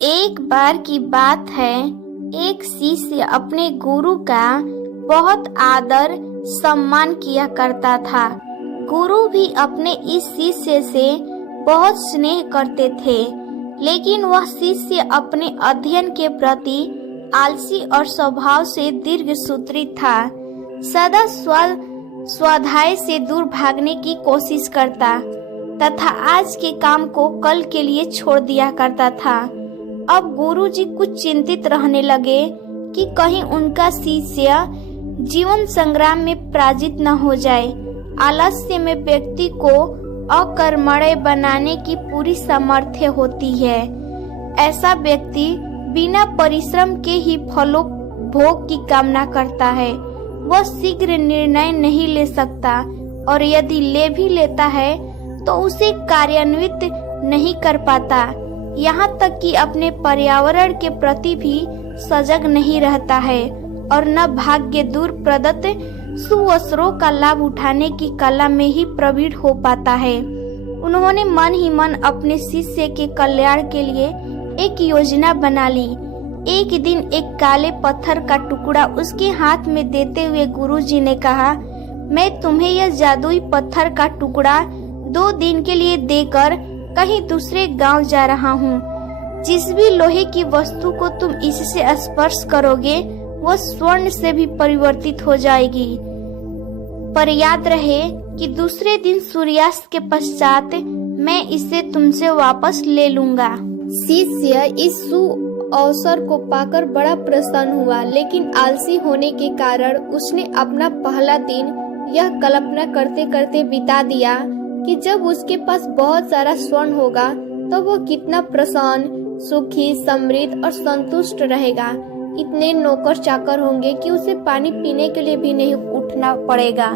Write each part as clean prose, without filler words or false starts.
एक बार की बात है, एक शिष्य अपने गुरु का बहुत आदर सम्मान किया करता था। गुरु भी अपने इस शिष्य से बहुत स्नेह करते थे, लेकिन वह शिष्य अपने अध्ययन के प्रति आलसी और स्वभाव से दीर्घसूत्री था। सदा स्वाध्याय से दूर भागने की कोशिश करता तथा आज के काम को कल के लिए छोड़ दिया करता था। अब गुरुजी कुछ चिंतित रहने लगे कि कहीं उनका शिष्य जीवन संग्राम में पराजित न हो जाए। आलस्य में व्यक्ति को अकर्मण्य बनाने की पूरी सामर्थ्य होती है। ऐसा व्यक्ति बिना परिश्रम के ही फलों भोग की कामना करता है। वह शीघ्र निर्णय नहीं ले सकता और यदि ले भी लेता है तो उसे कार्यान्वित नहीं कर पाता। यहाँ तक कि अपने पर्यावरण के प्रति भी सजग नहीं रहता है और न भाग्य दूर प्रदत्त सुअवसरों का लाभ उठाने की कला में ही प्रवीण हो पाता है। उन्होंने मन ही मन अपने शिष्य के कल्याण के लिए एक योजना बना ली। एक दिन एक काले पत्थर का टुकड़ा उसके हाथ में देते हुए गुरुजी ने कहा, मैं तुम्हें यह जादुई पत्थर का टुकड़ा 2 दिन के लिए देकर कहीं दूसरे गांव जा रहा हूँ। जिस भी लोहे की वस्तु को तुम इससे स्पर्श करोगे वह स्वर्ण से भी परिवर्तित हो जाएगी। पर याद रहे कि दूसरे दिन सूर्यास्त के पश्चात मैं इसे तुमसे वापस ले लूंगा। शिष्य इस अवसर को पाकर बड़ा प्रसन्न हुआ, लेकिन आलसी होने के कारण उसने अपना पहला दिन यह कल्पना करते करते बिता दिया कि जब उसके पास बहुत सारा स्वर्ण होगा तो वो कितना प्रसन्न, सुखी, समृद्ध और संतुष्ट रहेगा। इतने नौकर चाकर होंगे कि उसे पानी पीने के लिए भी नहीं उठना पड़ेगा।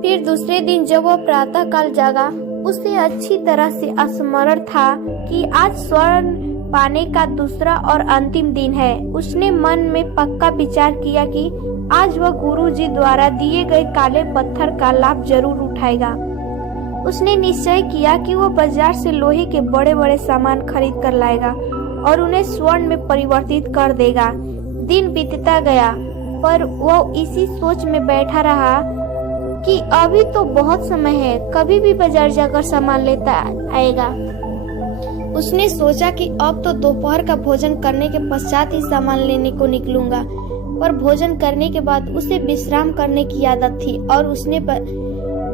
फिर दूसरे दिन जब वह प्रातः काल जागा, उसे अच्छी तरह से स्मरण था कि आज स्वर्ण पाने का दूसरा और अंतिम दिन है। उसने मन में पक्का विचार किया कि आज वह गुरुजी द्वारा दिए गए काले पत्थर का लाभ जरूर उठाएगा। उसने निश्चय किया कि वह बाजार से लोहे के बड़े बड़े सामान खरीद कर लाएगा और उन्हें स्वर्ण में परिवर्तित कर देगा। दिन बीतता गया, पर वह इसी सोच में बैठा रहा कि अभी तो बहुत समय है, कभी भी बाजार जाकर सामान लेता आएगा। उसने सोचा कि अब तो दोपहर का भोजन करने के पश्चात ही सामान लेने को निकलूंगा, पर भोजन करने के बाद उसे विश्राम करने की आदत थी और उसने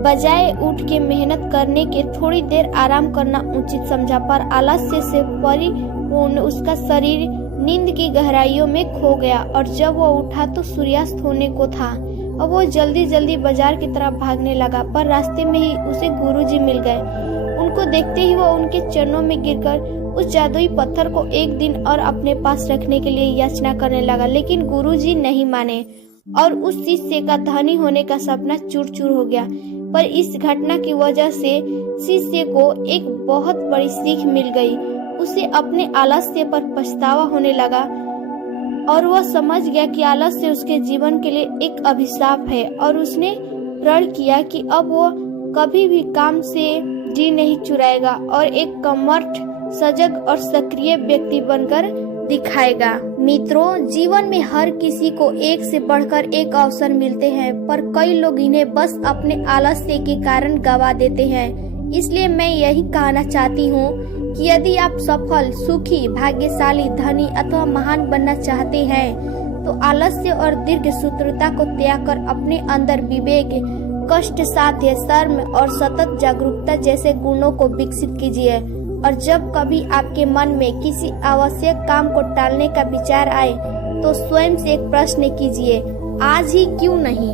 बजाय उठ के मेहनत करने के थोड़ी देर आराम करना उचित समझा। पर आलस्य से परिपूर्ण उसका शरीर नींद की गहराइयों में खो गया और जब वह उठा तो सूर्यास्त होने को था। अब वो जल्दी जल्दी बाजार की तरफ भागने लगा, पर रास्ते में ही उसे गुरुजी मिल गए। उनको देखते ही वह उनके चरणों में गिरकर उस जादुई पत्थर को एक दिन और अपने पास रखने के लिए याचना करने लगा, लेकिन गुरुजी नहीं माने और उस शिष्य का धनी होने का सपना चूर चूर हो गया। पर इस घटना की वजह से शिष्य को एक बहुत बड़ी सीख मिल गई। उसे अपने आलस्य पर पछतावा होने लगा और वह समझ गया कि आलस्य उसके जीवन के लिए एक अभिशाप है और उसने प्रण किया कि अब वो कभी भी काम से जी नहीं चुराएगा और एक कर्मठ, सजग और सक्रिय व्यक्ति बनकर दिखाएगा। मित्रों, जीवन में हर किसी को एक से बढ़कर एक अवसर मिलते हैं, पर कई लोग इन्हें बस अपने आलस्य के कारण गवा देते हैं। इसलिए मैं यही कहना चाहती हूँ कि यदि आप सफल, सुखी, भाग्यशाली, धनी अथवा महान बनना चाहते हैं तो आलस्य और दीर्घसूत्रता को त्याग कर अपने अंदर विवेक, कष्ट साध्य, शर्म और सतत जागरूकता जैसे गुणों को विकसित कीजिए। और जब कभी आपके मन में किसी आवश्यक काम को टालने का विचार आए तो स्वयं से एक प्रश्न कीजिए, आज ही क्यों नहीं।